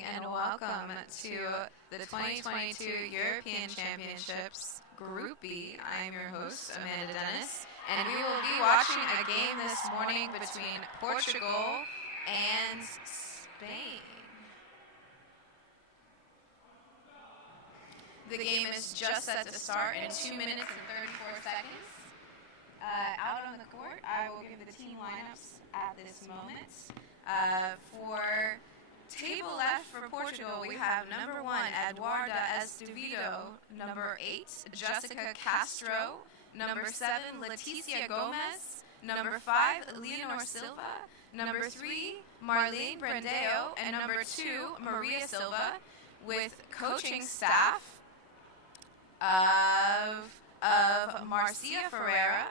morning and welcome to the 2022 European Championships Group B. I am your host, Amanda Dennis, and we will be watching a game this morning between Portugal and Spain. The game is just set to start in 2 minutes and 34 seconds. Out on the court, I will give the team lineups at this moment. For table left for Portugal, we have number 1, Eduarda Estevido, number 8, Jessica Castro, number 7, Leticia Gomez, number 5, Leonor Silva, number 3, Marlene Brandeo, and number 2, Maria Silva, with coaching staff of Marcia Ferreira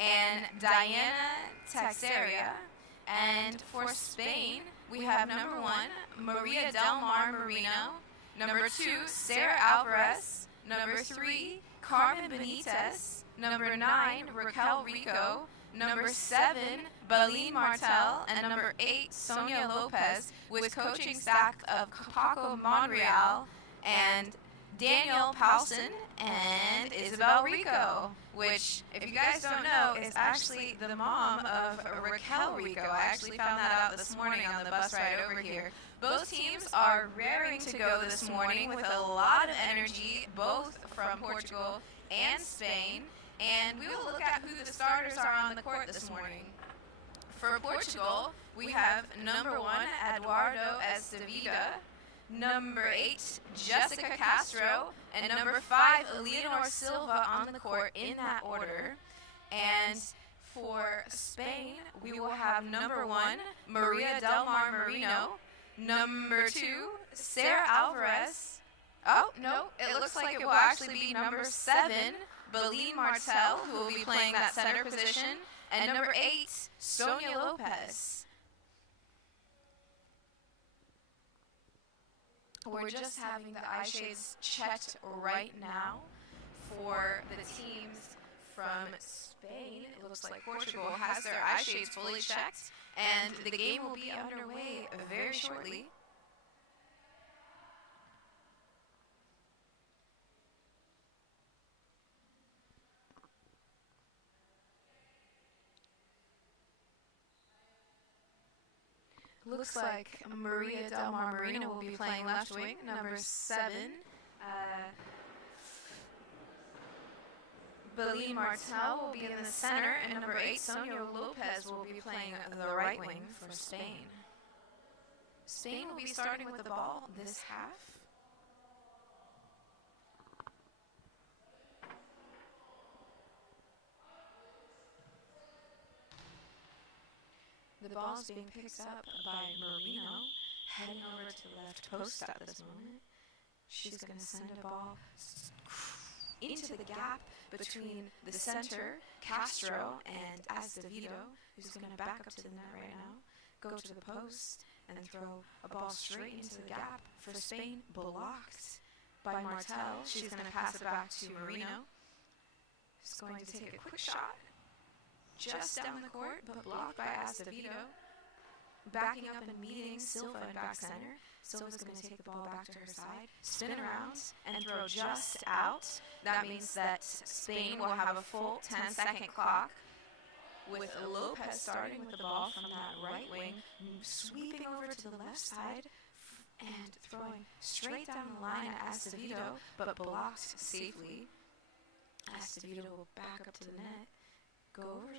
and Diana Taxeria. And for Spain, we have number 1, Maria Del Mar Marino, number 2, Sarah Alvarez, number 3, Carmen Benitez, number 9, Raquel Rico, number 7, Baleen Martel, and number 8, Sonia Lopez, with coaching staff of Paco Monreal and Daniel Paulson and Isabel Rico, which, if you guys don't know, is actually the mom of Raquel Rico. I actually found that out this morning on the bus ride over here. Both teams are raring to go this morning with a lot of energy, both from Portugal and Spain, and we will look at who the starters are on the court this morning. For Portugal, we have number 1, Eduardo Estevido, number 8, Jessica Castro, and number 5, Leonor Silva on the court in that order. And for Spain, we will have number 1, Maria Del Mar Marino, number 2, Sarah Alvarez. Oh, no, it looks like it will actually be number 7, Baleen Martel, who will be playing that center position, and number 8, Sonia Lopez. We're just having the eye shades checked right now for the teams from Spain. It looks like Portugal has their eye shades fully checked, and the game will be underway very shortly. Looks like Maria Del Mar Marino will be playing left wing, number 7. Baleen Martel will be in the center, and number 8, Sonia Lopez, will be playing the right wing for Spain. Spain will be starting with the ball this half. The ball is being picked up by Marino, heading over to the left post at this moment. She's going to send a ball into the gap between the center, Castro, and Estevido, who's going to back up to the net right now, go to the post, and throw a ball straight into the gap for Spain, blocked by Martel. She's going to pass it back to Marino, who's going to take a quick shot just down the court, but blocked by Estevido. Backing up and meeting Silva in back center. Silva's going to take the ball back to her side, spin around, and throw just out. That means that Spain will have a full 10-second clock, with Lopez starting with the ball from that right wing, sweeping over to the left side, and throwing straight down the line at Estevido, but blocked safely. Estevido will back up to the net, go over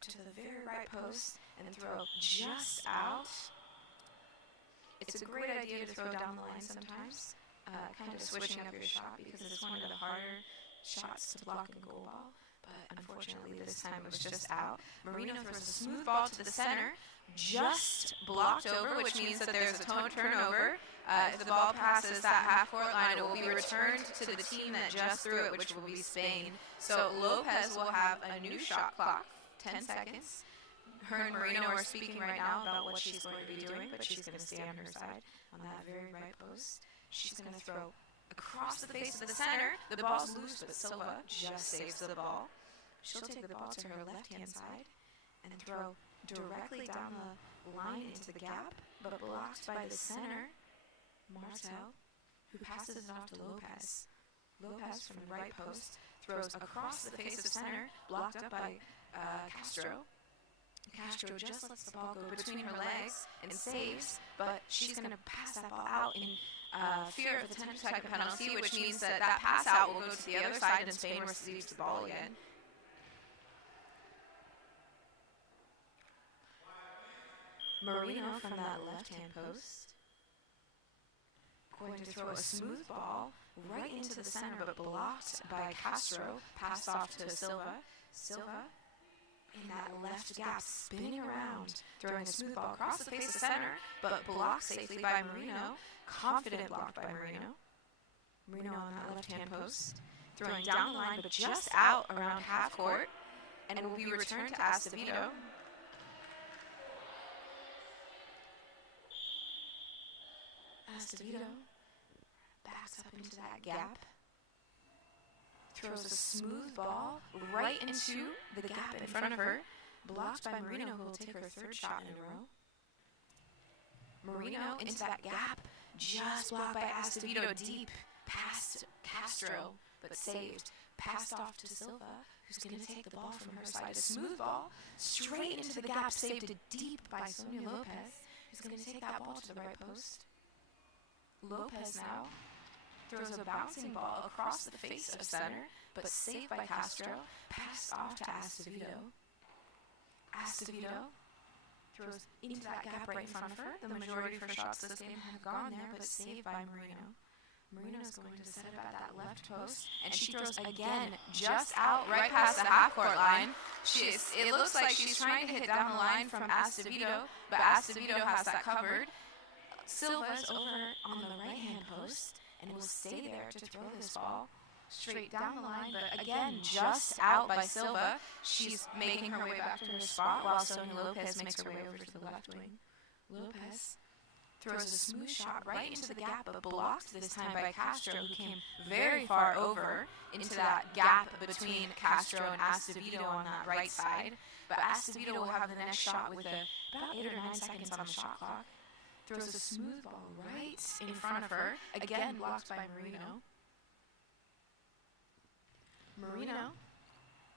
to the very right post, and throw just out. It's a great idea to throw down the line sometimes, kind of switching up your shot, because it's one of the harder shots to block in GoalBall, but unfortunately this time it was just out. Marino throws a smooth ball to the center, just blocked over, which means that there's a turnover. If the ball passes that half-court line, it will be returned to the team that just threw it, which will be Spain. So Lopez will have a new shot clock, 10 seconds. Her and Marino are speaking right now about what she's going to be doing, but she's going to stay on her side on that very right post. She's going to throw across the face of the center. The ball's loose, but Silva just saves the ball. She'll take the ball to her left-hand side and throw directly down the line into the gap, but blocked by the center, Martel, who passes it off to Lopez. Lopez from the right post throws across the face of center, blocked up by Castro. Castro just lets the ball go between her legs and saves, but she's going to pass that ball out in fear of the 10-second penalty, which means that that pass out will go to the other side and Spain receives the ball again. Marino from that left-hand post, going to throw a smooth ball right into the center, but blocked by Castro, passed off to Silva. Silva in that left gap, spinning around, throwing a smooth ball across the face of center, but blocked safely by Marino. Confident block by Marino. Marino on that left-hand post, throwing down the line, but just out around half court, and will be returned to Acevedo. Acevedo backs up into that gap, throws a smooth ball right into the gap in front of her, blocked by Marino, who will take her third shot in a row. Marino into that gap, just blocked by Acevedo, deep past Castro, but saved. Passed off to Silva, who's going to take the ball from her side. A smooth ball, straight into the gap, saved deep by Sonia Lopez, who's going to take that ball to the right post. Lopez now throws a bouncing ball across the face of center, but saved by Castro, passed off to Acevedo. Acevedo throws into that gap right in front of her. The majority of her shots this game have gone there, but saved by Marino. Marino's going to set it at that left post, and she throws again, just out right past the half-court line. It looks like she's trying to hit down the line from Acevedo, but Acevedo has that covered. Silva's over on the right-hand post, and will stay there to throw this ball straight down the line, but again, just out by Silva. She's making her way back to her spot, while Sonia Lopez makes her way over to the left wing. Lopez throws a smooth shot right into the gap, but blocked this time by Castro, who came very far over into that gap between Castro and Acevedo on that right side. But Acevedo will have the next shot with about 8 or 9 seconds on the shot clock. Throws a smooth ball right in front of her, again blocked by Marino. Marino,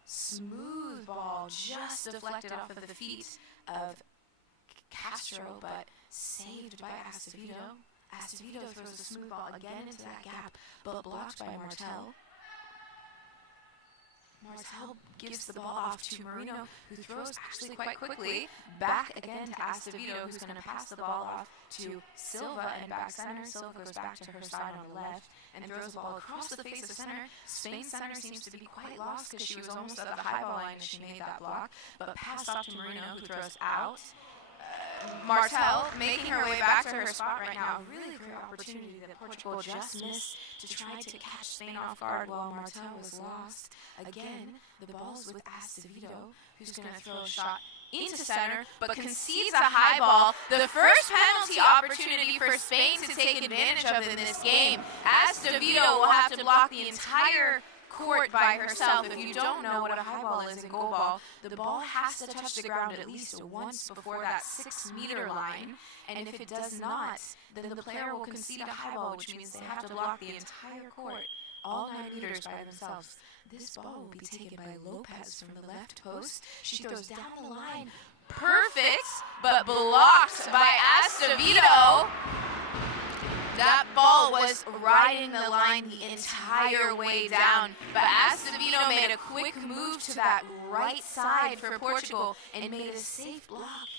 smooth ball, just deflected off of the feet of Castro, but saved by Acevedo. Acevedo throws a smooth ball again into that gap, but blocked by Martel. Martel gives the ball off to Marino, who throws actually quite quickly back again to Acevedo, who's going to pass the ball off to Silva and back center. Silva goes back to her side on the left and throws the ball across the face of center. Spain's center seems to be quite lost because she was almost at the high ball line as she made that block, but passed off to Marino, who throws out. Martel making her way back to her spot right now. A really great opportunity that Portugal just missed to try to catch Spain off guard while Martel was lost. Again, the ball's with Acevedo, who's going to throw a shot into center, but concedes a high ball. The first penalty opportunity for Spain to take advantage of in this game. Acevedo will have to block the entire court by herself. If you don't know what a high ball is in goalball, the ball has to touch the ground at least once before that 6-meter line, and if it does not, then the player will concede a high ball, which means they have to block the entire court, all 9 meters by themselves. This ball will be taken by Lopez from the left post. She throws down the line, perfect, but blocked by Acevedo. That ball was riding the line the entire way down, but Acevedo made a quick move to that right side for Portugal and made a safe block.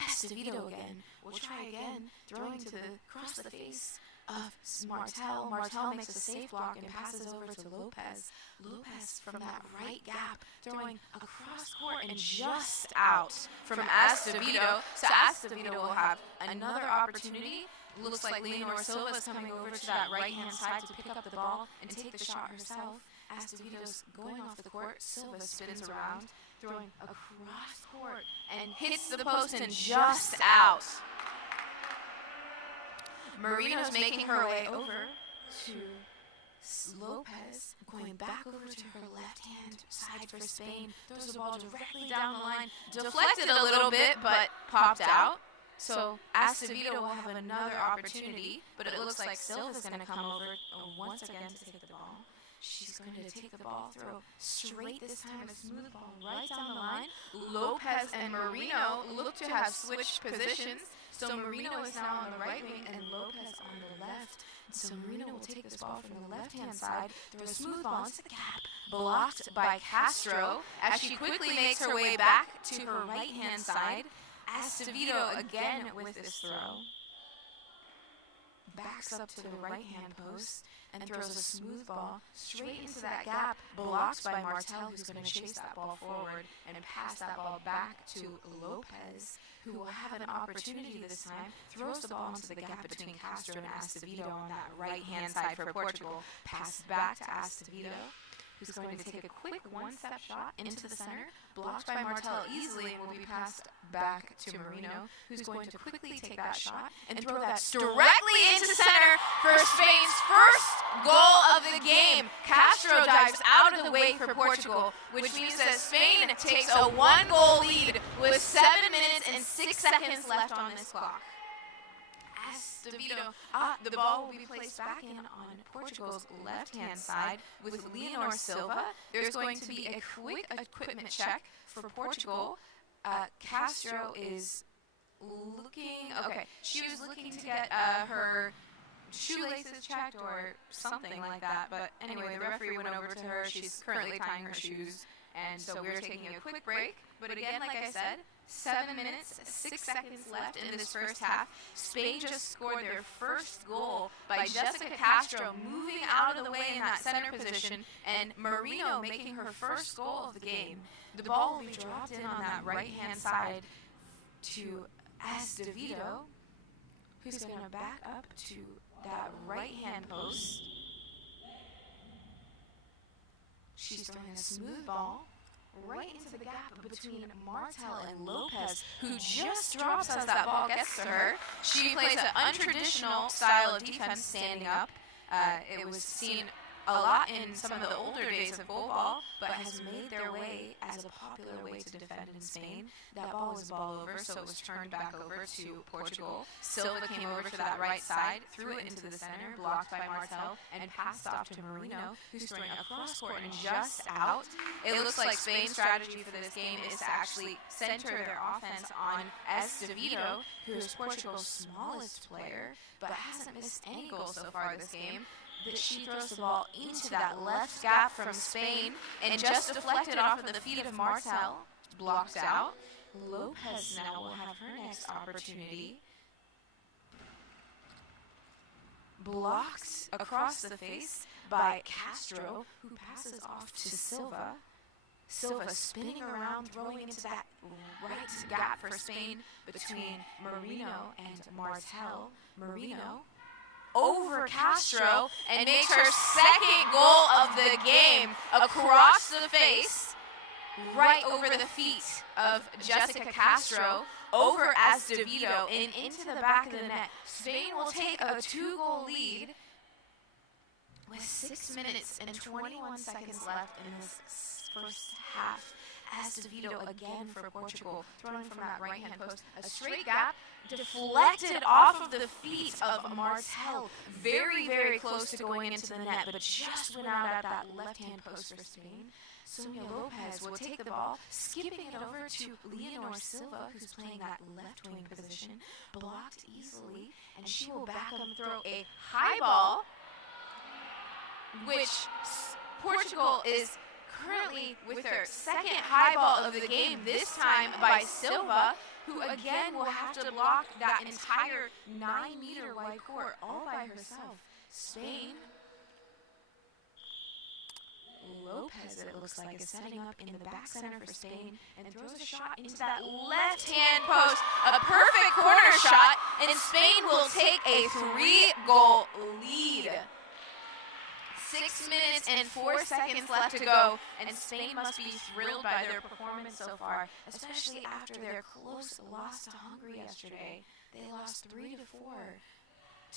Acevedo again. We'll try again, throwing to across the face of Martel. Martel makes a safe block and passes over to Lopez. Lopez from that right gap, throwing across court and just out from Acevedo. So Acevedo will have another opportunity. Looks like Leonor Silva is coming over to that right-hand side to pick up the ball and take the shot herself. Acevedo's going off the court. Silva spins around, throwing across court and hits the post and just out. Marino's making her way over to Lopez, going back over to her left-hand side for Spain. Throws the ball directly down the line. Deflected a little bit, but popped out. So Acevedo will have another opportunity, but it looks like Silva's going to come over once again to take the ball. She's going to take the ball, throw straight this time, a smooth ball right down the line. Lopez and Marino look to have switched positions. So Marino is now on the right wing and Lopez on the left. So Marino will take this ball from the left-hand side, throw a smooth ball into the gap, blocked by Castro as she quickly makes her way back to her right-hand side. Acevedo again with this throw. Backs up to the right-hand post and throws a smooth ball straight into that gap, blocked by Martel, who's going to chase that ball forward and pass that ball back to Lopez, who will have an opportunity this time, throws the ball into the gap between Castro and Acevedo on that right-hand side for Portugal, pass back to Acevedo, who's going to take a quick one-step shot into the center, blocked by Martel easily, and will be passed back to Marino, who's going to quickly take that shot and throw that directly into center for Spain's first goal of the game. Castro dives out of the way for Portugal, which means that Spain takes a 1-goal lead with 7 minutes and 6 seconds left on this clock. Acevedo, the ball will be placed back in on Portugal's left-hand side with Leonor Silva. There's going to be a quick equipment check for Portugal. Castro is looking, okay, she was looking to get her shoelaces checked or something like that, but anyway, the referee went over to her. She's currently tying her shoes, and so we're taking a quick break. But again, like I said, 7 minutes, 6 seconds left in this first half. Spain just scored their first goal by Jessica Castro moving out of the way in that center position, and Marino making her first goal of the game. The ball will be dropped in on that right-hand side to Acevedo, who's going to back up to that right-hand post. She's throwing a smooth ball right into the gap between Martel and Lopez, who just drops as that ball gets to her. She plays an untraditional style of defense standing up. It was seen a lot in some of the older days of GoalBall, but has made their way as a popular way to defend in Spain. That ball was ball over, so it was turned back over to Portugal. Silva came over to that right side, threw it into the center, blocked by Martel, and passed off to Marino, who's throwing across court and just out. It looks like Spain's strategy for this game is to actually center their offense on Acevedo, who is Portugal's smallest player, but hasn't missed any goals so far this game. That she throws the ball into that left gap from Spain and just deflected off of the feet of Martel, blocked out. Lopez now will have her next opportunity. Blocked across the face by Castro, who passes off to Silva. Silva spinning around, throwing into that right gap for Spain between Marino and Martel. Marino over Castro and makes her second goal of the game across the face, right over the feet of Jessica Castro, over Acevedo and into the back of the net. Spain will take a 2-goal lead with 6 minutes and 21 seconds left in this first half. Acevedo again for Portugal, throwing from that right-hand post. A straight gap, deflected off of the feet of Martel. Very, very close to going into the net, but just went out at that left-hand post for Spain. Sonia Lopez will take the ball, skipping it over to Leonor Silva, who's playing that left-wing position, blocked easily, and she will back up and throw a high ball, which Portugal is currently with their second high ball of the game, this time by Silva, who again will have to block that entire 9-meter wide court all by herself. Spain, Lopez, it looks like, is setting up in the back center for Spain and throws a shot into that left-hand post. A perfect corner shot, and Spain will take a 3-goal lead. 6 minutes and 4 seconds left to go, and Spain must be thrilled by their performance so far, especially after their close loss to Hungary yesterday. They lost 3-4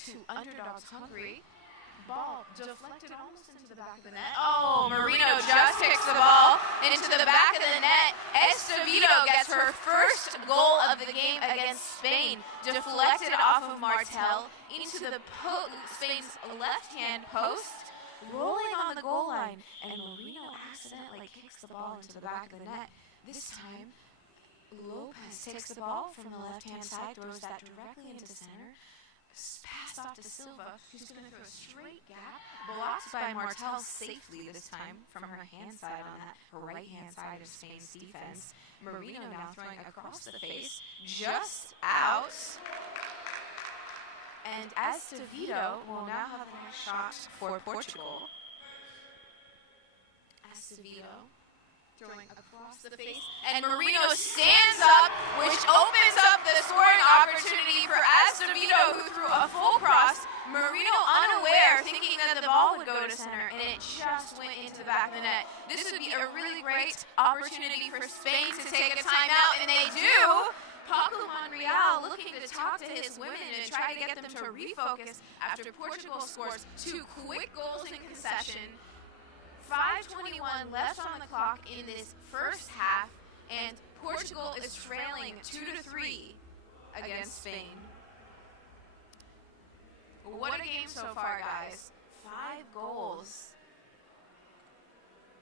to underdogs Hungary, Ball deflected almost into the back of the net. Oh, Marino just kicks the ball into the back of the net. Estevido gets her first goal of the game against Spain. Deflected off of Martel into the Spain's left-hand post, rolling on the goal line. And Marino accidentally kicks the ball into the back of the net. This time, Lopez takes the ball from the left-hand side, throws that directly into center. Passed off to Silva, who's going to throw a straight gap, blocked by Martel safely this time from her hand side on that right-hand side of Spain's defense. Marino now throwing across the face, just out. And Estevido will now have the next shot for Portugal. Estevido throwing across the face, and Marino stands up, which opens up the scoring opportunity for Estevido, who threw a full cross. Marino unaware, thinking that the ball would go to center, and it just went into the back of the net. This would be a really great opportunity for Spain to take a timeout, and they do. Paco Monreal looking to talk to his women and try to get them to refocus after Portugal scores 2 quick goals in concession. 5:21 left on the clock in this first half, and Portugal is trailing 2-3 against Spain. What a game so far, guys. 5 goals.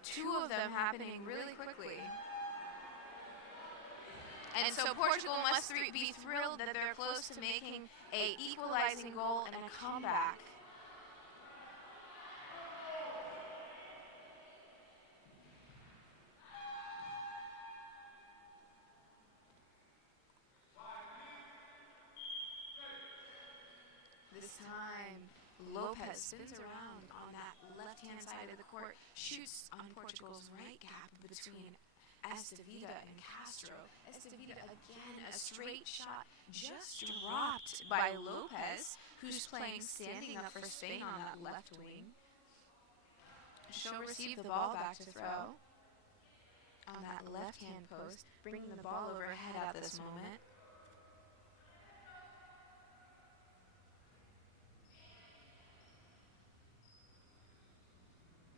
2 of them happening really quickly. And so Portugal must be thrilled that they're close to making an equalizing goal and a comeback. This time, Lopez spins around on that left-hand side of the court, shoots on Portugal's right gap between Estevida and Castro. Estevida again, a straight shot just dropped by Lopez, who's playing standing up for Spain on that left wing. She'll receive the ball back to throw on that left-hand post, bringing the ball overhead at this moment.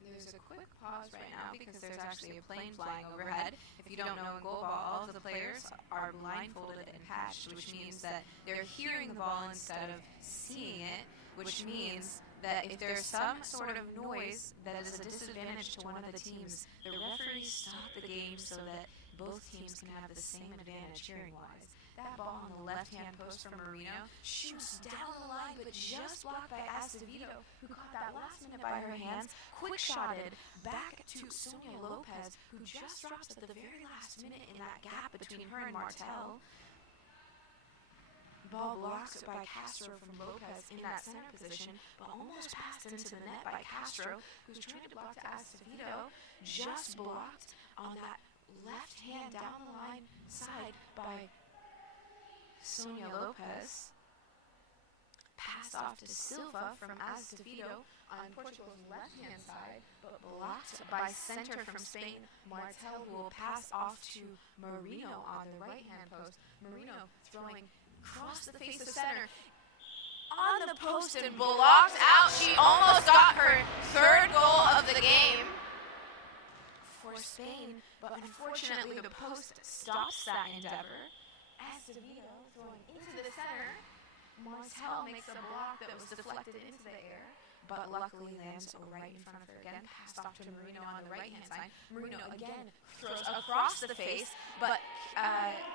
There's a quick pause right now because there's actually a plane flying overhead. If you don't know in GoalBall, all of the players are blindfolded and patched, which means that they're hearing the ball instead of seeing it, which means that if there's some sort of noise that is a disadvantage to one of the teams, the referees stop the game so that both teams can have the same advantage hearing-wise. That ball on the left-hand post from Marino shoots down the line, but just blocked by Acevedo, who caught that last minute by her hands, quick-shotted back to Sonia Lopez, who just drops at the very last minute in that gap between her and Martel. Ball blocked by Castro from Lopez in that center position, but almost passed into the net by Castro, who's trying to block to Acevedo, just blocked on that left hand down the line side by Sonia Lopez. Passed off to Silva from Acevedo on Portugal's left-hand side, but blocked by center from Spain, Martel, who will pass off to Marino on the right-hand post. Marino throwing across the face of center, on the post and blocked out. She almost got her 3rd goal of the game for Spain, but unfortunately the post stops that endeavor. Acevedo throwing into the center. Martel makes a block that was deflected into the air, but luckily lands right in front of her again, passed off to Marino on the right-hand side. Marino again throws across the face, but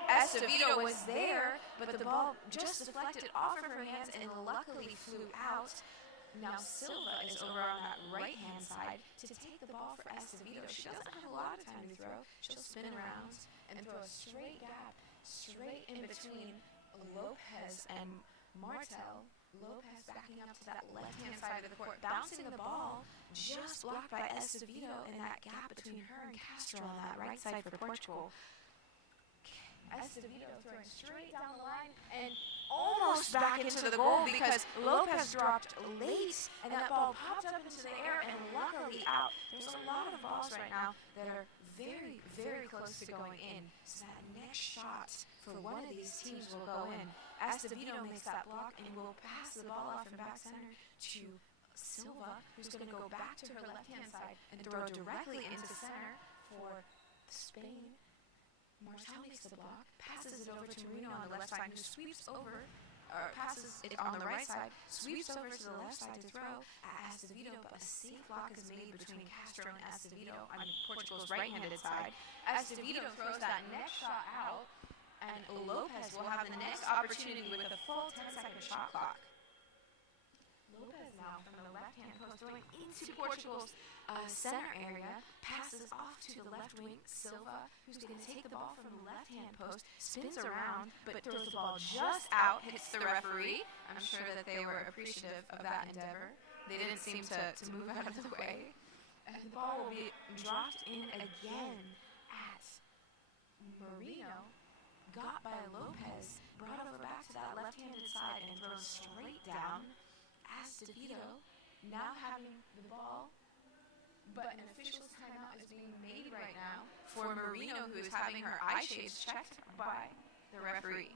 Acevedo was there, but the ball just deflected off of her hands and luckily flew out. Now Silva is over on that right-hand side to take the ball for Acevedo. She doesn't have a lot of time to throw. She'll spin around and throw a straight gap, straight in between Lopez and Martel. Lopez backing up to that left-hand side of the court, bouncing the ball, just blocked by Acevedo in that gap between her and Castro on that right side for Portugal. Acevedo throwing straight down the line and almost back into the goal because Lopez dropped late and that ball popped up into the air and luckily out. There's a lot of balls right now that are very, very close to going in. So that next shot for one of these teams will go in. Acevedo makes that block and will pass the ball off from back center to Silva, who's going to go back to her left-hand side and throw directly into center for Spain. Martel makes the block, passes it over to Marino on the left side, who sweeps over, or passes it on the right side, sweeps over to the left side to throw at Acevedo, but a safe block is made between Castro and Acevedo on Portugal's right-handed side. Acevedo throws that next shot out, and Lopez will have the next opportunity with a full 10-second shot clock. Lopez now from the left-hand post throwing into Portugal's center area, passes off to the left wing, Silva, who's going to take the ball from the left-hand post, spins around, but throws the ball just out, hits the referee. I'm sure that they were appreciative of that endeavor. They didn't seem to move out of the way. And the ball will be dropped in again at Marino, got by Lopez, brought over back to that left-handed side and throws straight down. Acevedo now having the ball, but an official's timeout is being made right now for Marino, who is having her eye shades checked by the referee.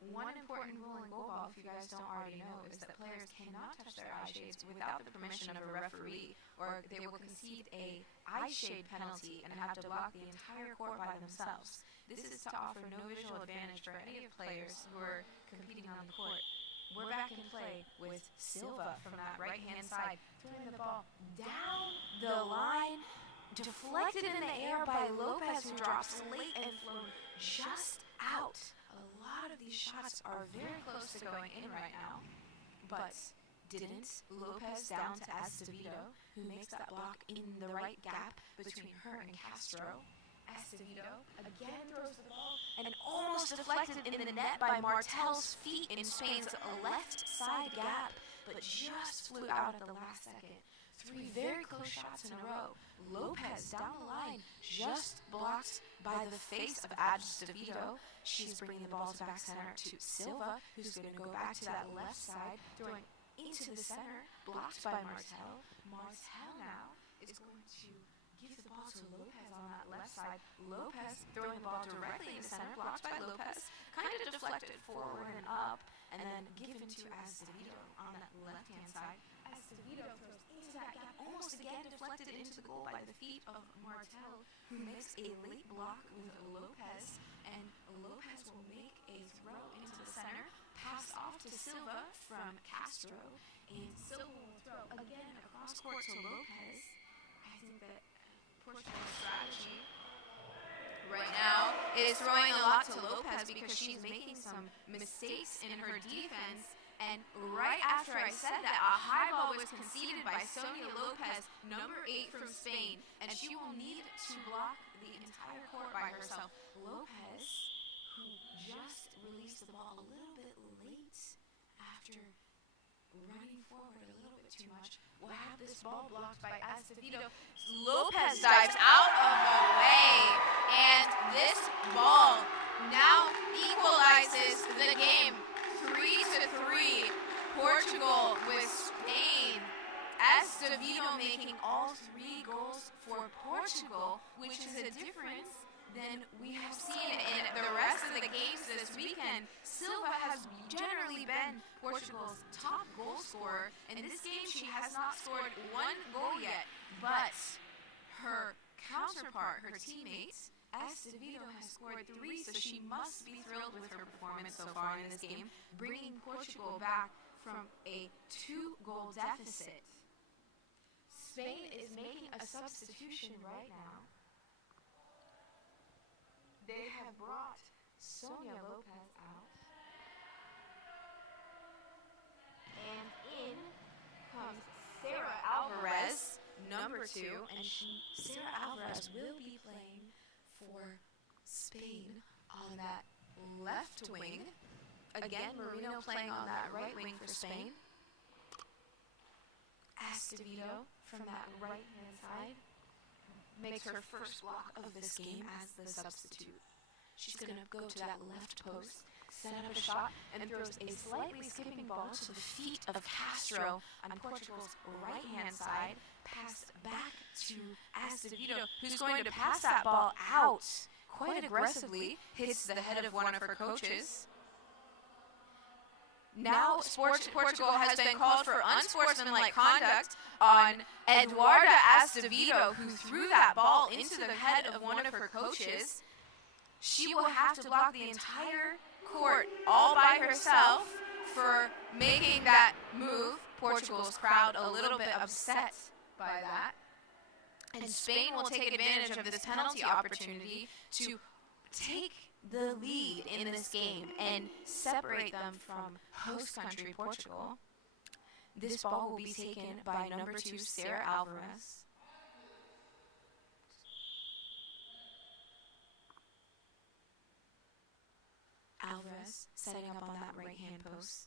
One important rule in GoalBall, if you guys don't already know, is that players cannot touch their eye shades without the permission of a referee, or they will concede a eye shade penalty and have to block the entire court by themselves. This is to offer no visual advantage for any of the players who are competing on the court. We're back in play with Silva from that right-hand side, throwing the ball down the line, deflected in the air by Lopez, who drops late and flown just out. A lot of these shots are very close to going in right now, but didn't. Lopez down to Acevedo, who makes that block in the right gap between her and Castro. Acevedo again throws the ball and almost deflected in the net by Martel's feet in Spain's left side gap, but just flew out at the last second. Three very close shots in a row. Lopez down the line, just blocked by the face of Acevedo. She's bringing the ball to back center to Silva, who's going to go back to that left side, throwing into the center, blocked by Martel. Martel now is going to give the ball to Lopez on that left side. Lopez throwing the ball directly in the center, blocked by Lopez, kind of deflected forward and up, and then given to Acevedo on that left-hand side. Acevedo throws into that gap, almost again deflected into the goal by the feet of Martel, who makes a late block with Lopez, and Lopez will make a throw into the center, pass off to Silva from Castro, and Silva will throw again across court to Lopez. I think that Portugal's strategy right now is throwing a lot to Lopez because she's making some mistakes in her defense. And right after I said that, a high ball was conceded by Sonia Lopez, number 8 from Spain, and she will need to block the entire court by herself. Lopez, who just released the ball a little bit late after running forward a little bit too much, will have this ball blocked by Acevedo. Lopez dives out of the way, and this ball now equalizes the game 3-3. Portugal with Spain. Acevedo making all 3 goals for Portugal, which is a difference than we have seen in the rest of the games this weekend. Silva has generally been Portugal's top goal scorer. In this game, she has not scored 1 goal yet, but her counterpart, her teammate, Acevedo, has scored 3, so she must be thrilled with her performance so far in this game, bringing Portugal back from a 2-goal deficit. Spain is making a substitution right now. They have brought Sonia Lopez out. And in comes Sarah Alvarez, number 2. And Sarah Alvarez will be playing for Spain on that left wing. Again, Marino playing on that right wing for Spain. Acevedo from that right-hand side makes her first block of this game as the substitute. She's going to go to that left post, set up a shot, and throws a slightly skipping ball to the feet of Castro on Portugal's right-hand side, passed back to Acevedo, who's going to pass that ball out quite aggressively, hits the head of one of her coaches. Now Portugal has been called for unsportsmanlike conduct on Eduarda Acevedo, who threw that ball into the head of one of her coaches. She will have to block the entire court all by herself for making that move. Portugal's crowd a little bit upset by that. And Spain will take advantage of this penalty opportunity to take the lead in this game and separate them from host country Portugal. This ball will be taken by number 2, Sarah Alvarez. Alvarez setting up on that right-hand post.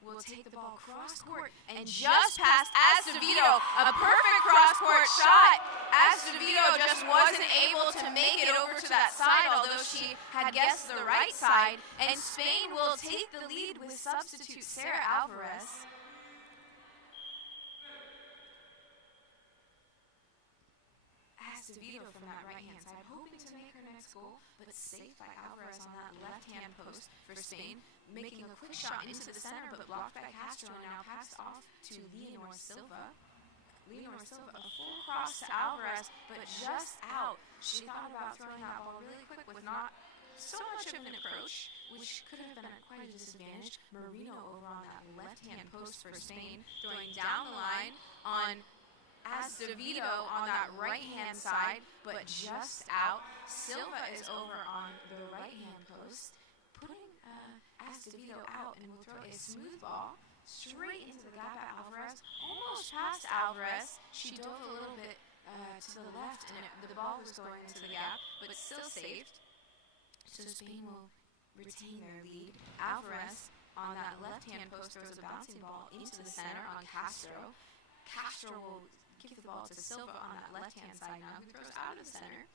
Will take the ball cross-court and just past Acevedo. A perfect cross-court shot. Acevedo just wasn't able to make it over to that side, although she had guessed the right side. And Spain will take the lead with substitute Sarah Alvarez. Acevedo from that right-hand side, hoping to make her next goal, but saved by Alvarez on that left-hand post for Spain, making a quick shot into the center, but blocked by Castro, and now passed off to Leonor Silva. Leonor Silva, a full cross to Alvarez, but just out. She thought about throwing that ball really quick with not so much of an approach, which could have been quite a disadvantage. Marino over on that left-hand post for Spain, throwing down the line on Acevedo on that right-hand side, but just out. Silva is over on the right-hand post, putting Acevedo out, and will throw a smooth ball straight into the gap at Alvarez. Almost past Alvarez. She dove a little bit to the left, and the ball was going into the gap, but still saved. So Spain will retain their lead. Alvarez on that left-hand post throws a bouncing ball into the center on Castro. Castro will give the ball to Silva on that left-hand side now, who throws out of the center.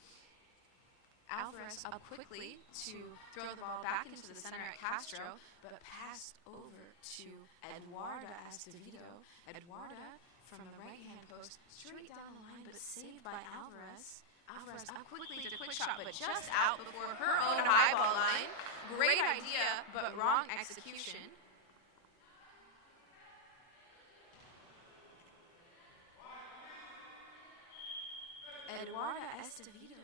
Alvarez up quickly to throw the ball back into the center at Castro, but passed over to Eduarda Acevedo. Eduarda from the right-hand post, straight down the line, but saved by Alvarez. Alvarez up quickly to quick shot, but just out before her own high ball line. Great idea, but wrong execution. Eduarda Acevedo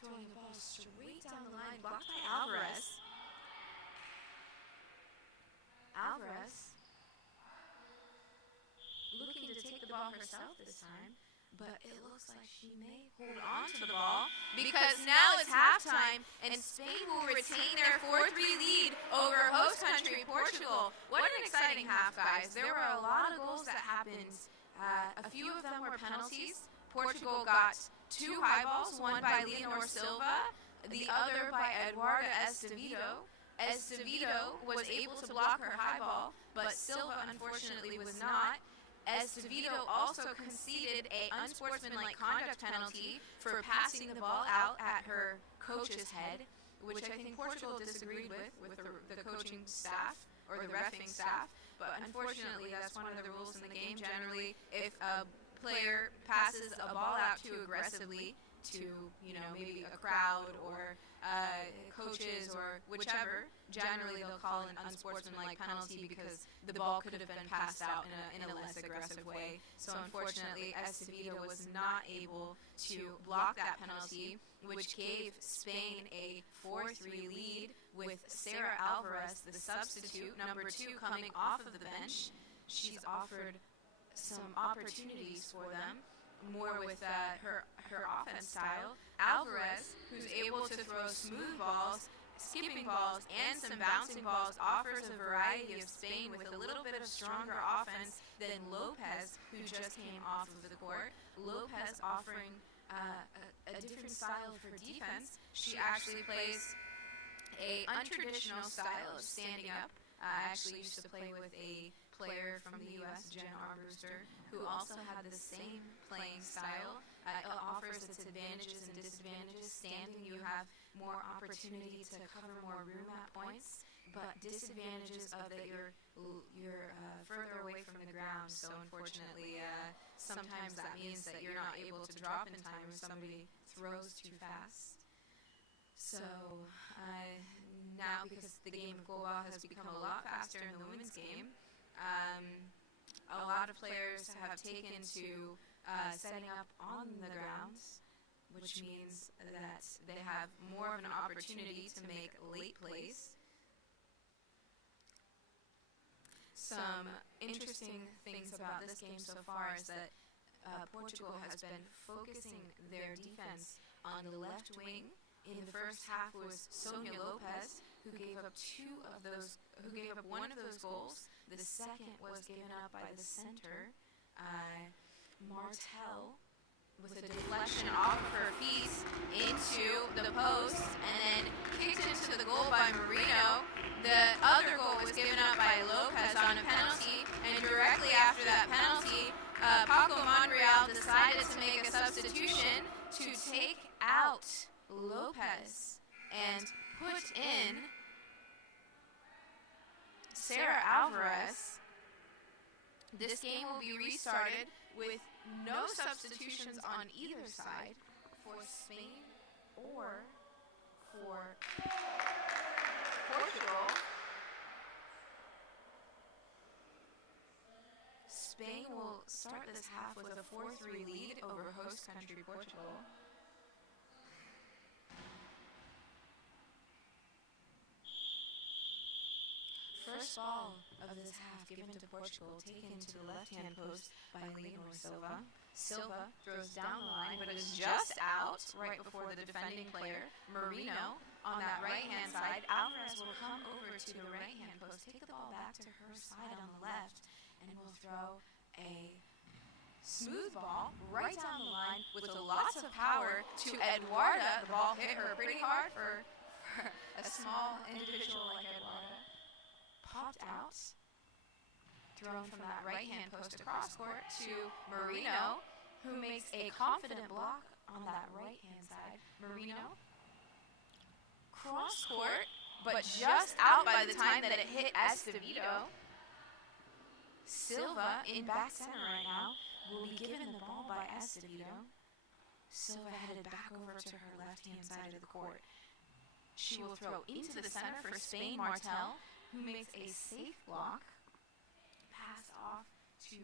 throwing the ball straight down the line, blocked by Alvarez. Alvarez looking to take the ball herself this time, but it looks like she may hold on to the ball because now it's halftime and Spain will retain their 4-3 lead over host country Portugal. What an exciting half, guys. There were a lot of goals that happened. A few of them were penalties. Portugal got 2 high balls, one by Leonor Silva, the other by Eduarda Acevedo. Acevedo was able to block her high ball, but Silva unfortunately was not. Acevedo also conceded a unsportsmanlike conduct penalty for passing the ball out at her coach's head, which I think Portugal disagreed with the coaching staff or the reffing staff. But unfortunately, that's one of the rules in the game. Generally, if a player passes a ball out too aggressively to, maybe a crowd or coaches or whichever, generally they'll call an unsportsmanlike penalty because the ball could have been passed out in a less aggressive way. So unfortunately, Acevedo was not able to block that penalty, which gave Spain a 4-3 lead with Sarah Alvarez, the substitute, number 2, coming off of the bench. She's offered some opportunities for them, more with her offense style. Alvarez, who's able to throw smooth balls, skipping balls, and some bouncing balls, offers a variety of Spain with a little bit of stronger offense than Lopez, who just came off of the court. Lopez offering a different style for defense. She actually plays a untraditional style of standing up. I actually used to play with a player from the U.S., Jen Armbruster, who also had the same playing style. It offers its advantages and disadvantages. Standing, you have more opportunity to cover more room at points, but disadvantages of that you're further away from the ground. So unfortunately, sometimes that means that you're not able to drop in time if somebody throws too fast. So now, because as the game of goalball has become a lot faster in the women's game, a lot of players have taken to setting up on the grounds, which means that they have more of an opportunity to make late plays. Some interesting things about this game so far is that Portugal has been focusing their defense on the left wing. In the first half was Sonia Lopez, who gave up one of those goals. The second was given up by the center, Martel, with a deflection off of her feet into the post, and then kicked into the goal by Marino. The other goal was given up by Lopez on a penalty, and directly after that penalty, Paco Monreal decided to make a substitution to take out Lopez and put in Sarah Alvarez. This game will be restarted with no substitutions on either side for Spain or for Portugal. Spain will start this half with a 4-3 lead over host country Portugal. First ball of this half given to Portugal, taken to the left-hand post by Leonor Silva. Silva throws down the line, but is just out right before the defending player, Marino, on that right-hand side. Alvarez will come over to the right-hand post, take the ball back to her side on the left, and will throw a smooth ball right down the line with lots of power to Eduarda. The ball hit her pretty hard for a small individual like Eduarda. Popped out, thrown from that right-hand post across court to Marino, who makes a confident block on that right-hand side. Marino, cross court, but just out by the time that it hit Estevito. Silva, in back center right now, will be given the ball by Estevito. Silva headed back over to her left-hand side of the court. She will throw into the center for Spain, Martel, who makes a safe block, pass off to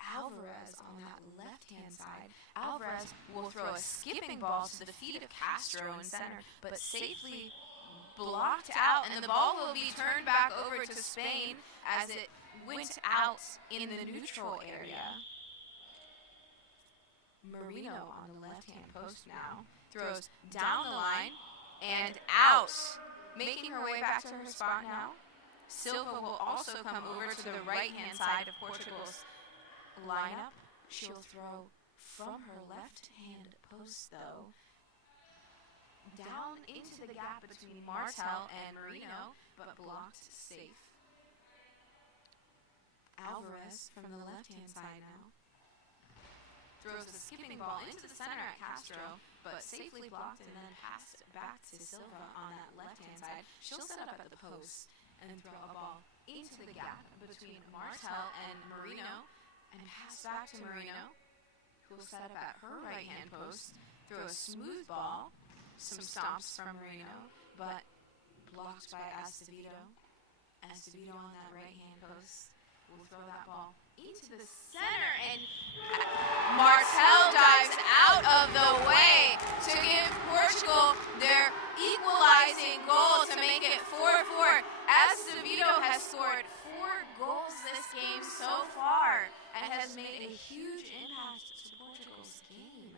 Alvarez on that left-hand side. Alvarez will throw a skipping ball to the feet of Castro in center, but safely blocked out, and the ball will be turned back over to Spain as it went out in the neutral area. Marino on the left-hand post now throws down the line and out. Making her way back to her spot now, Silva will also come over to the right-hand side of Portugal's lineup. She'll throw from her left-hand post, though, down into the gap between Martel and Marino, but blocked safe. Alvarez from the left-hand side now throws a skipping ball into the center at Castro, but safely blocked and then passed back to Silva on that left-hand side. She'll set up at the post and throw a ball into the gap between Martel and Marino and pass back to Marino, who will set up at her right-hand post, throw a smooth ball, some stomps from Marino, but blocked by Estevito. Estevito on that right-hand post will throw that ball into the center, and Martel dives out of the way to give Portugal their equalizing goal to make it 4-4. Estevito has scored 4 goals this game so far and has made a huge impact to Portugal's game.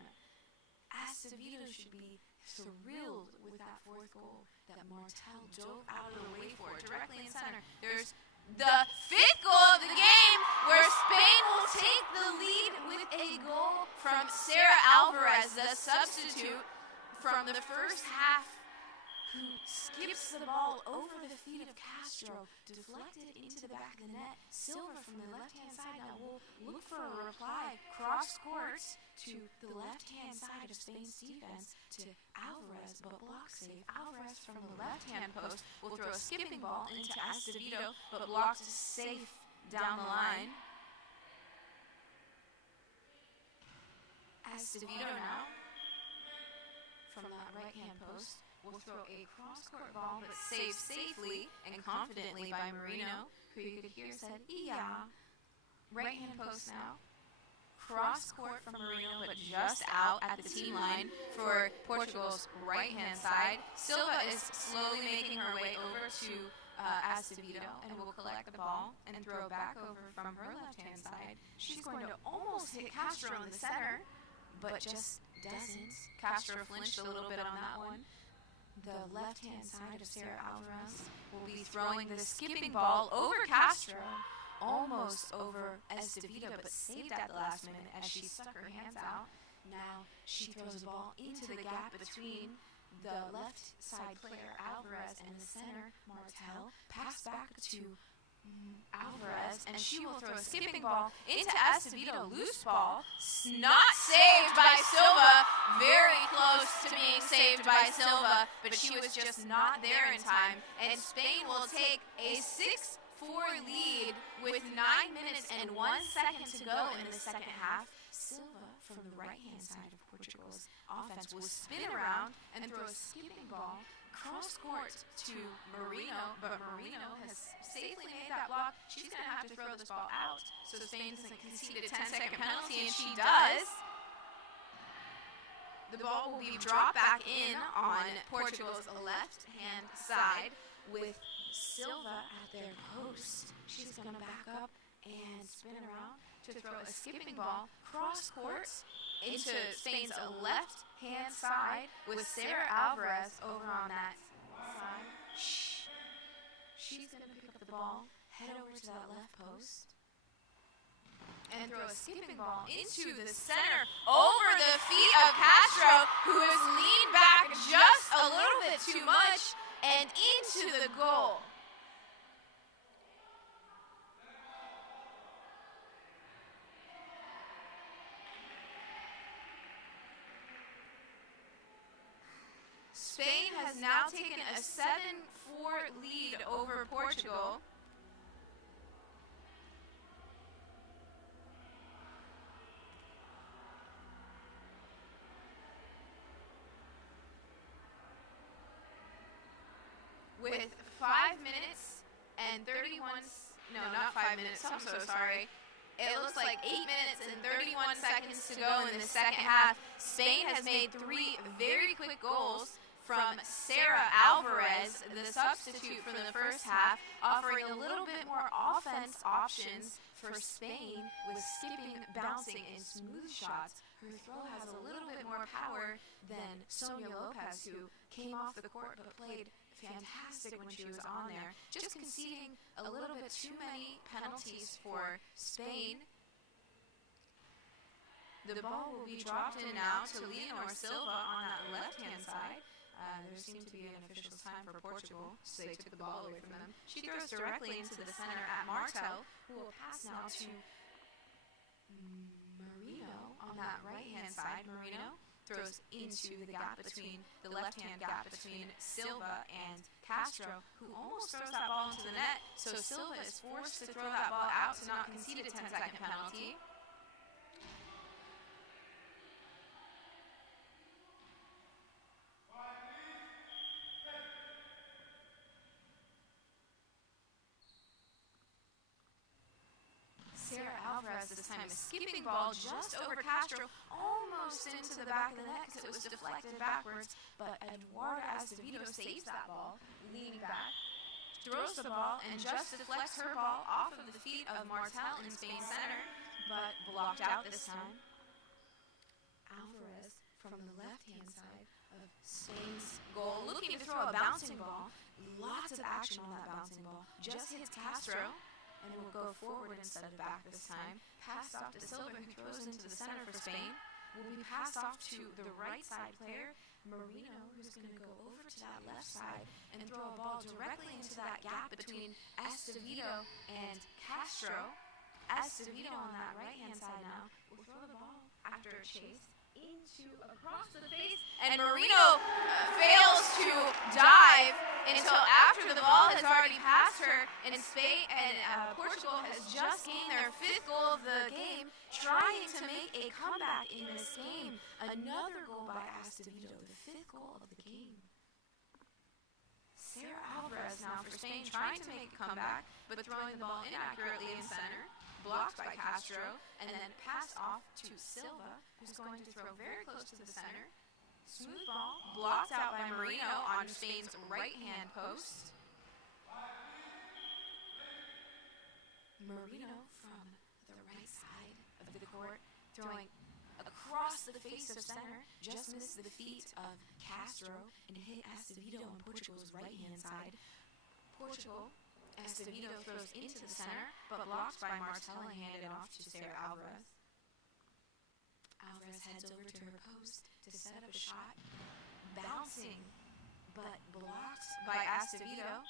Estevito should be thrilled with that 4th goal that Martel dove out of the way for, directly in center. There's the 5th goal of the game, where Spain will take the lead with a goal from Sarah Alvarez, the substitute from the first half, who skips the ball over the feet of Castro, deflected into the back of the net. Silva from the left-hand side now will look for a reply, cross court to the left-hand side of Spain's defense to Alvarez, but block safe. Alvarez from the left-hand post will throw a skipping ball into Estevito, but blocked safe down the line. Estevito now from that right-hand post will throw a cross-court ball, but saved safely and confidently by Marino, who you could hear said, "Yeah." Right-hand post now. Cross-court from Marino, but just out at the team line for Portugal's right-hand side. Silva is slowly making her way over to Acevedo and will collect the ball and throw back over from her left-hand side. She's going to almost hit Castro in the center, but just doesn't. Castro flinched a little bit on that one. The left-hand side of Sarah Alvarez will be throwing the skipping ball over Castro, almost over Acevedo, but saved at the last minute as she stuck her hands out. Now she throws the ball into the gap between the left side player Alvarez and the center Martel. Pass back to Alvarez, and she will throw a skipping ball into Acevedo. Loose ball, not saved by Silva. Very close to being saved by Silva, but she was just not there in time. And Spain will take a 6-4 lead with 9 minutes and 1 second to go in the second half. Silva, from the right-hand side of Portugal's offense, will spin around and throw a skipping ball cross-court to Marino, but Marino has safely made that block. She's going to have to throw this ball out so Spain doesn't concede a 10-second penalty, and she does. The ball will be dropped back in on Portugal's left-hand side with Silva at their post. She's going to back up and spin around to throw a skipping ball cross-court into Spain's left-hand side with Sarah Alvarez over on that side. She's going to pick up the ball, head over to that left post, and throw a skipping ball into the center over the feet of Castro, who is leaned back just a little bit too much and into the goal. Spain has now taken a 7-4 lead over Portugal. With 5 minutes and 31, no, not 5 minutes, I'm so sorry. It looks like 8 minutes and 31 seconds to go in the second half. Spain has made 3 very quick goals from Sarah Alvarez, the substitute from the first half, offering a little bit more offense options for Spain with skipping, bouncing, and smooth shots. Her throw has a little bit more power than Sonia Lopez, who came off the court but played fantastic when she was on there. Just conceding a little bit too many penalties for Spain. The ball will be dropped in now to Leonor Silva on that left-hand side. There seemed to be an official time for Portugal, so they took the ball away from them. She throws directly into the center at Martel, who will pass now to Marino on that right-hand side. Marino throws into the gap between the left-hand gap between Silva and Castro, who almost throws that ball into the net. So Silva is forced to throw that ball out to not concede a 10-second penalty. Sarah Alvarez this time, a skipping ball just over Castro, almost into the back of the net because it was deflected backwards, but Eduarda Acevedo saves that ball, leaning back, throws the ball, and just deflects her ball off of the feet of Martel in Spain's center, but blocked out this time. Alvarez from the left-hand side of Spain's goal, looking to throw a bouncing ball. Lots of action on that bouncing ball. Just hits Castro, and it will go forward instead of back this time. Passed off to Silva, who throws into the center for Spain. Will be passed off to the right side player, Marino, who's going to go over to that left side and throw a ball directly into that gap between Acevedo and Castro. Acevedo on that right-hand side now will throw the ball after a chase into across the face, and Marino fails to dive until after the ball has already passed her, and Spain and Portugal has just gained their 5th goal of the game, trying to make a comeback in this game. Another goal by Acevedo, the 5th goal of the game. now for Spain, trying to make a comeback, but throwing the ball inaccurately in center, blocked by Castro, and then passed off to Silva, who's going to throw very close to the center. Smooth ball, blocked out by Marino on Spain's right-hand post. Marino from the right side of the court, throwing across the face of center, just missed the feet of Castro and hit Acevedo on Portugal's right-hand side. Portugal, Acevedo throws into the center, but blocked by Martel and handed off to Sarah Alvarez. Alvarez heads over to her post to set up a shot, bouncing, but blocked by Acevedo.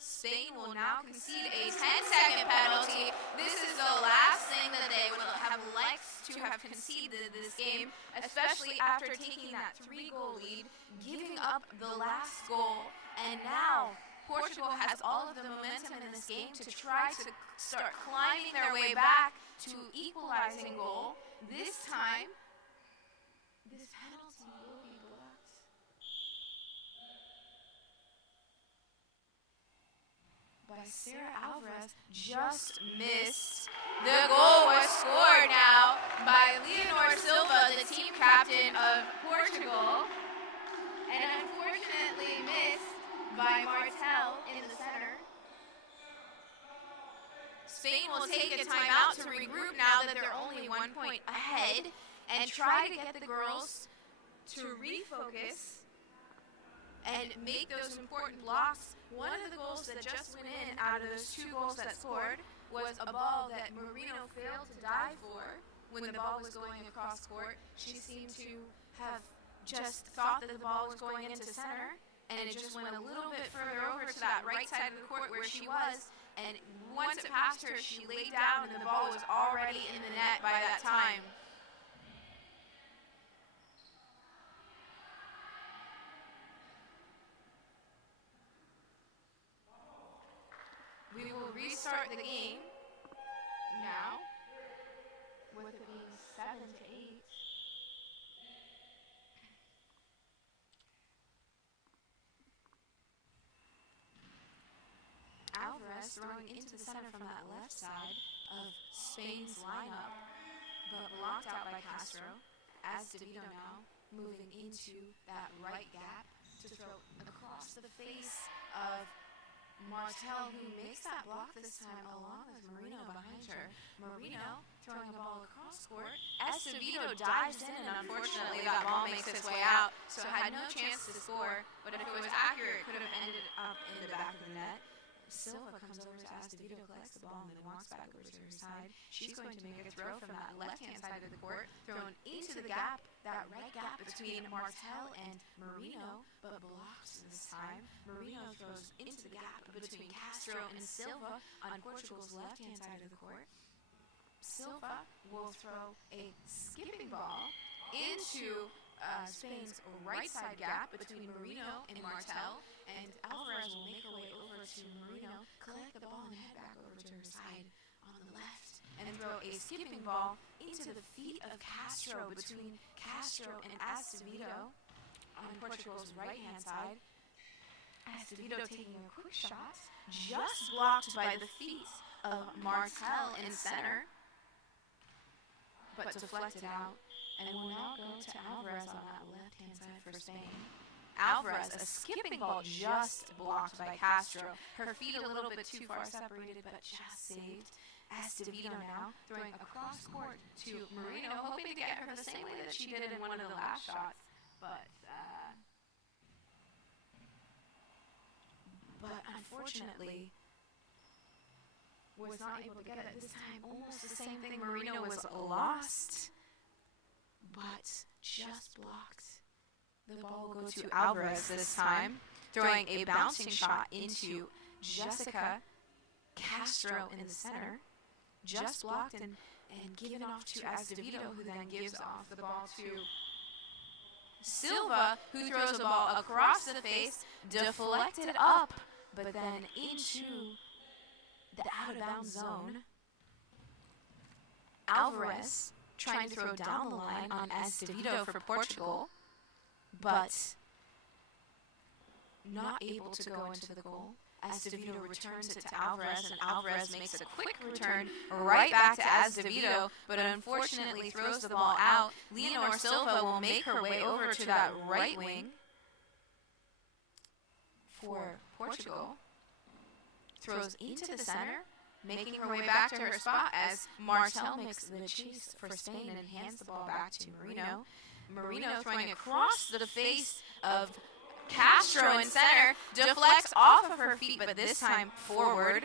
Spain will now concede a 10-second penalty. This is the last thing that they would have liked to have conceded this game, especially after taking that 3-goal lead, giving up the last goal, and now Portugal has all of the momentum in this game to try to start climbing their way back to equalizing goal. This time, this penalty will be blocked. By Sarah Alvarez, just missed. The goal was scored now by Leonor Silva, the team captain of Portugal, and unfortunately missed by Martel in the center. Spain will take a timeout to regroup now that they're only 1 point ahead and try to get the girls to refocus and make those important blocks. One of the goals that just went in out of those 2 goals that scored was a ball that Marino failed to dive for when the ball was going across court. She seemed to have just thought that the ball was going into center, and it just went a little bit further over to that right side of the court where she was, and once it passed her, she laid down and the ball was already in the net by that time. We will restart the game now, with it being 7-8. Alvarez throwing into the center from that left side of Spain's lineup, but blocked out by Castro. Acevedo now moving into that right gap to throw across the face of Martel, who makes that block this time along with Marino behind her. Marino throwing a ball across court. Acevedo dives in, and unfortunately that ball makes its way out, so had no chance to score, but if it was accurate, it could have ended up in the back of the net. Silva comes over to Acevedo, collects the ball, and then walks back over to her side. She's going to make a throw from that left-hand side of the court, thrown into the gap, that right gap between Martel and Marino, but blocks this time. Marino throws into the gap between Castro and Silva on Portugal's left-hand side of the court. Silva will throw a skipping ball into Spain's right side gap between Marino and Martel, and Alvarez will make her way over to Marino, collect the ball, and head back over to her side on the left, and throw a skipping ball into the feet of Castro between Castro and Acevedo on Portugal's right-hand side. Acevedo taking a quick shot, just blocked by the feet of Martel in center, but deflected out. And we'll now go to Alvarez on that left-hand side for Spain. Alvarez, a skipping ball just blocked by Castro. Her feet a little bit too far separated, but just saved. Acevedo now throwing across court to Marino, hoping to get her the same way that she did in one of the last shots. But unfortunately, was not able to get it this time. Almost the same thing. Marino was lost, but just blocked. The ball will go to Alvarez this time, throwing a bouncing shot into Jessica Castro in the center. Just blocked and given off to Acevedo, who then gives off the ball to Silva, who throws the ball across the face, deflected up, but then into the out-of-bounds zone. Alvarez trying to throw down the line on Acevedo for Portugal, but not able to go into the goal, as DeVito returns it to Alvarez, and Alvarez makes a quick return right back to as DeVito, but unfortunately throws the ball out. Leonor Silva will make her way over to that right wing for Portugal. Throws into the center, making her way back to her spot as Martel makes the chase for Spain and hands the ball back to Marino. Marino throwing across the face of Castro in center, deflects off of her feet, but this time forward.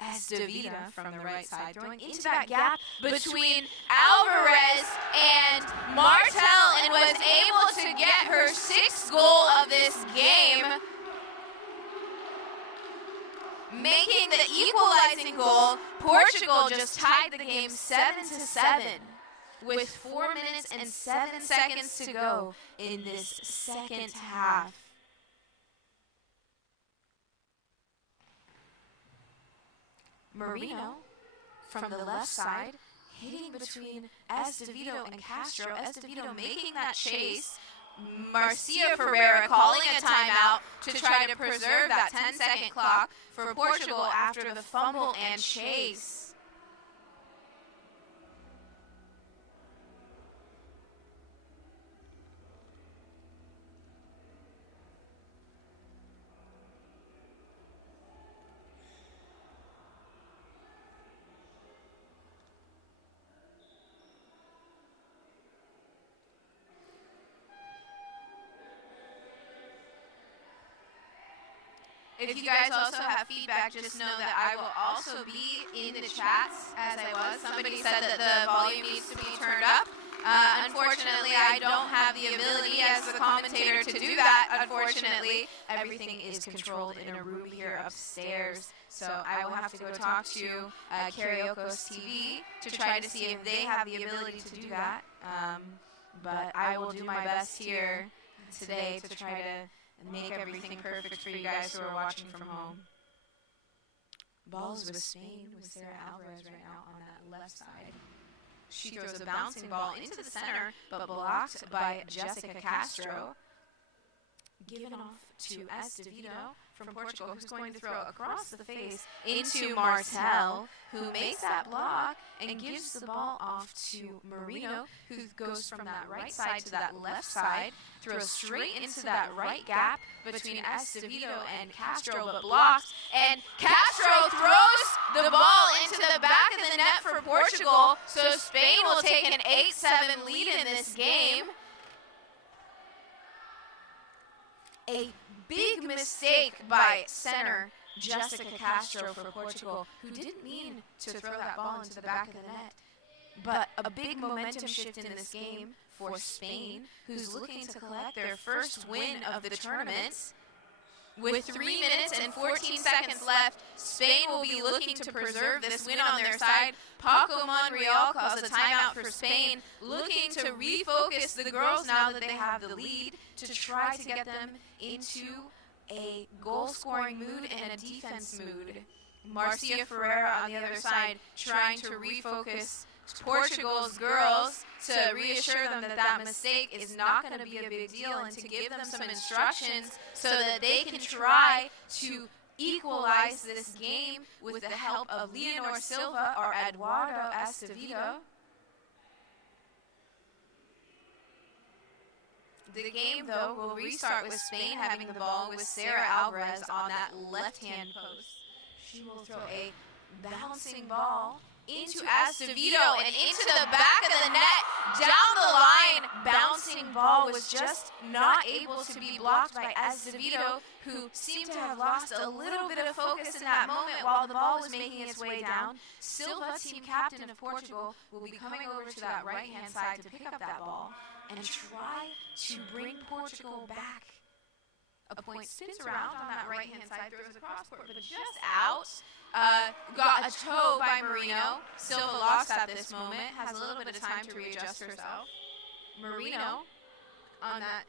As DeVita from the right side, throwing into that gap between Alvarez and Martel, and was able to get her 6th goal of this game, making the equalizing goal. Portugal just tied the game 7-7 with 4 minutes and 7 seconds to go in this second half. Marino from the left side, hitting between Estevito and Castro. Estevito making that chase. Marcia Ferreira calling a timeout to try to preserve that 10-second clock for Portugal after the fumble and chase. If you guys also have feedback, just know that I will also be in the chats as I was. Somebody said that the volume needs to be turned up. Unfortunately, I don't have the ability as the commentator to do that, unfortunately. Everything is controlled in a room here upstairs. So I will have to go talk to KuriakosTV to try to see if they have the ability to do that. But I will do my best here today to try to make everything perfect for you guys who are watching from home. Balls with Spain with Sarah Alvarez right now on that left side. She throws a bouncing ball into the center, but blocked by Jessica Castro. Given off to Estevito from Portugal, who's going to throw across the face into Martel, who makes that block and gives the ball off to Marino, who goes from that right side to that left side, throws straight into that right gap between Estevito and Castro, but blocks, and Castro throws the ball into the back of the net for Portugal, so Spain will take an 8-7 lead in this game. A big mistake by center Jessica Castro for Portugal, who didn't mean to throw that ball into the back of the net. But a big momentum shift in this game for Spain, who's looking to collect their first win of the tournament. With 3 minutes and 14 seconds left, Spain will be looking to preserve this win on their side. Paco Monreal calls a timeout for Spain, looking to refocus the girls now that they have the lead, to try to get them into a goal-scoring mood and a defense mood. Marcia Ferreira on the other side trying to refocus Portugal's girls to reassure them that that mistake is not going to be a big deal, and to give them some instructions so that they can try to equalize this game with the help of Leonor Silva or Eduardo Estevito. The game, though, will restart with Spain having the ball with Sarah Alvarez on that left-hand post. She will throw a bouncing ball into Estevito and into the back of the net, down the line. Bouncing ball was just not able to be blocked by Estevito, who seemed to have lost a little bit of focus in that moment while the ball was making its way down. Silva, team captain of Portugal, will be coming over to that right-hand side to pick up that ball and try to bring Portugal back. A point spins around on that right-hand side, throws across court, but just out. Got a toe by Marino. Silva lost at this moment, has a little bit of time to readjust herself. Marino on that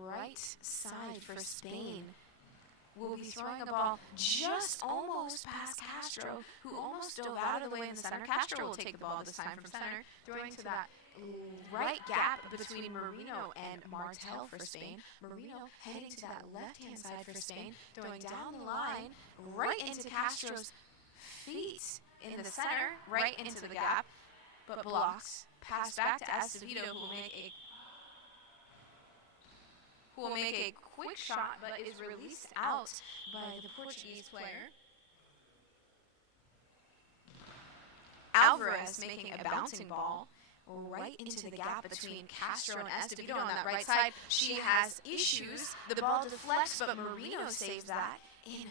right side for Spain will be throwing a ball just almost past Castro, who almost dove out of the way in the center. Castro will take the ball this time from center, throwing to that right gap between Marino and Martel for Spain. Marino heading to that left-hand side for Spain, throwing down the line right into Castro's feet in the center, right into the gap, but blocks. Pass back to Acevedo, who will make a quick shot, but is released out by the Portuguese player. Alvarez making a bouncing ball right into the gap between Castro and Acevedo on that right side. She has issues. The ball deflects, but Marino saves that in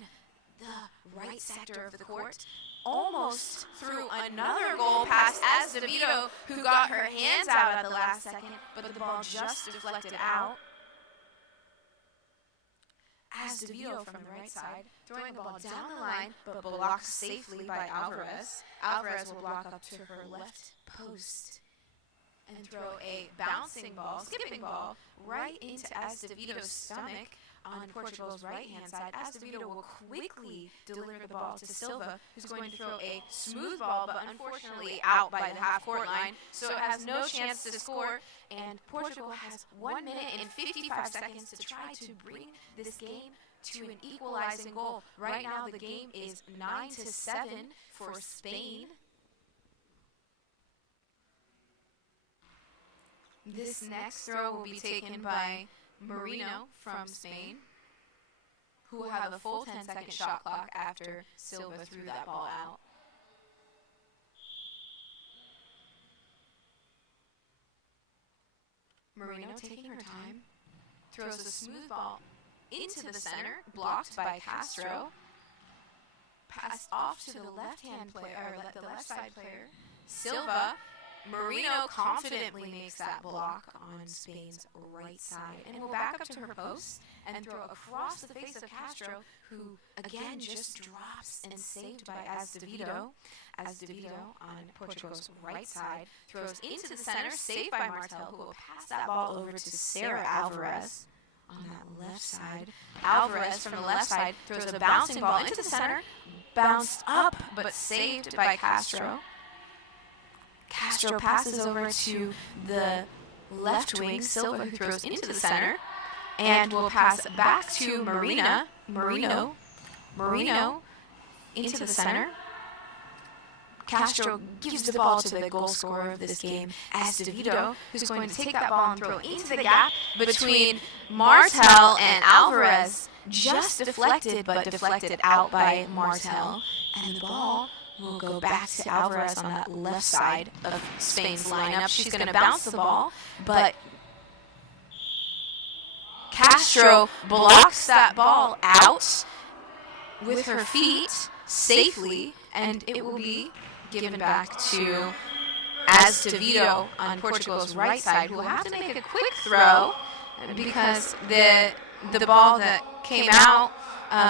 the right sector of the court. Almost threw another goal past Acevedo, who got her hands out at the last second, but the ball just deflected out. Acevedo from the right side, throwing the ball down the line, but blocked safely by Alvarez. Alvarez will block up to her left post and throw a bouncing ball, skipping ball, right into Acevedo's stomach on Portugal's right-hand side. Acevedo will quickly deliver the ball to Silva, who's going to throw a smooth ball, but unfortunately out by the half-court line, so it has no chance to score, and Portugal has 1 minute and 55 seconds to try to bring this game to an equalizing goal. Right now, the game is 9-7 for Spain. This next throw will be taken by Marino from Spain, who will have a full 10-second shot clock after Silva threw that ball out. Marino taking her time, throws a smooth ball into the center, blocked by Castro, passed off to the left-hand player, or the left side player, Silva. Marino confidently makes that block on Spain's right side and will back up to her post and throw across the face of Castro, who again just drops and saved by Acevedo. Acevedo on Portugal's right side throws into the center, saved by Martel, who will pass that ball over to Sarah Alvarez on that left side. Alvarez from the left side throws a bouncing ball into the center, bounced up but saved by Castro. Castro passes over to the left wing, Silva, who throws into the center, and will pass back to Marino into the center. Castro gives the ball to the goal scorer of this game, Acevedo, who's going to take that ball and throw into the gap between Martel and Alvarez. Just deflected, but deflected out by Martel, and the ball will go back to Alvarez on that left side of Spain's lineup. She's going to bounce the ball, but Castro blocks that ball out with her feet safely, and it will be given back to Acevedo on Portugal's right side, who will have to make a quick throw because the ball that came out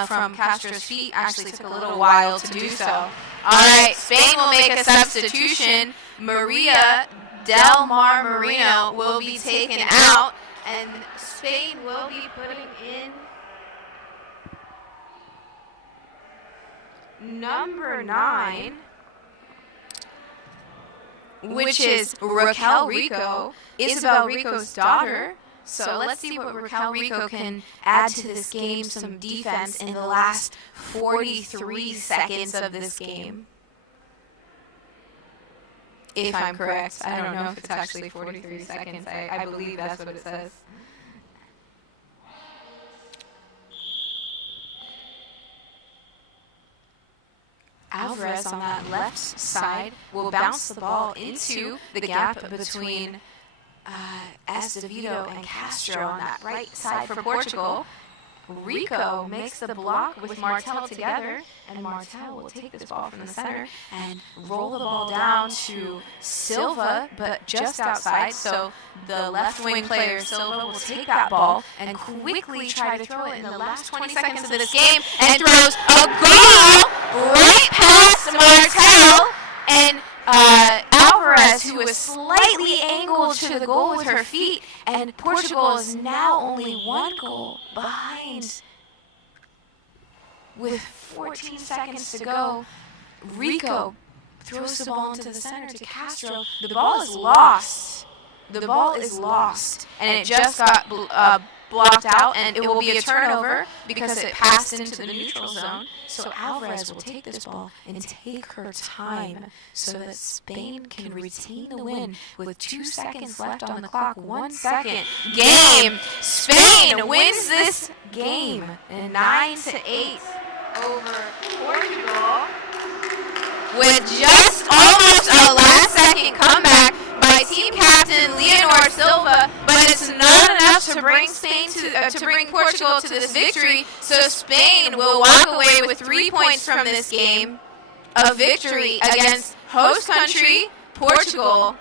from Castro's feet actually took a little while to do so. All right, Spain will make a substitution. Maria Del Mar Marino will be taken out, and Spain will be putting in number 9, which is Raquel Rico, Isabel Rico's daughter. So let's see what Raquel Rico can add to this game, some defense in the last 43 seconds of this game. If I'm correct. I don't know if it's actually 43 seconds. I believe that's what it says. Alvarez on that left side will bounce the ball into the gap between Acevedo and Castro on that right side for Portugal. Rico makes the block with Martel together, and Martel will take this ball from the center and roll the ball down to Silva, but just outside. So the left wing player, Silva, will take that ball and quickly try to throw it in the last 20 seconds of this game, and throws a goal right past Martel, and Alvarez, who was slightly angled to the goal with her feet, and Portugal is now only 1 goal behind. With 14 seconds to go, Rico throws the ball into the center to Castro. The ball is lost the ball is lost, and it just got blocked out, and it will be a turnover because it passed into the neutral zone. So Alvarez will take this ball and take her time so that Spain can retain the win with 2 seconds left on the clock. 1 second. Game. Spain wins this game 9-8 over Portugal with just almost a last-second comeback by team captain Leonor Silva, but it's not enough to bring bring Portugal to this victory. So Spain will walk away with 3 points from this game, a victory against host country Portugal.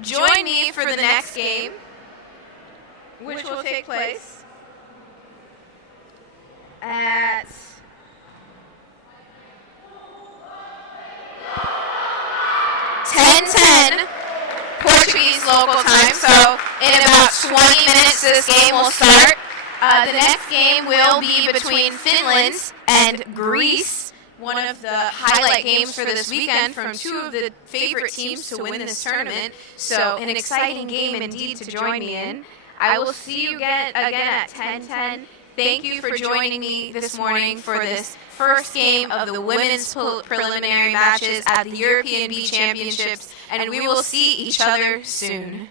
Join me for the next game, which will take place at 10:10 Portuguese local time. So in about 20 minutes this game will start. The next game will be between Finland and Greece, one of the highlight games for this weekend from two of the favorite teams to win this tournament. So an exciting game indeed to join me in. I will see you again at 10:10. Thank you for joining me this morning for this first game of the women's preliminary matches at the European Beach Championships, and we will see each other soon.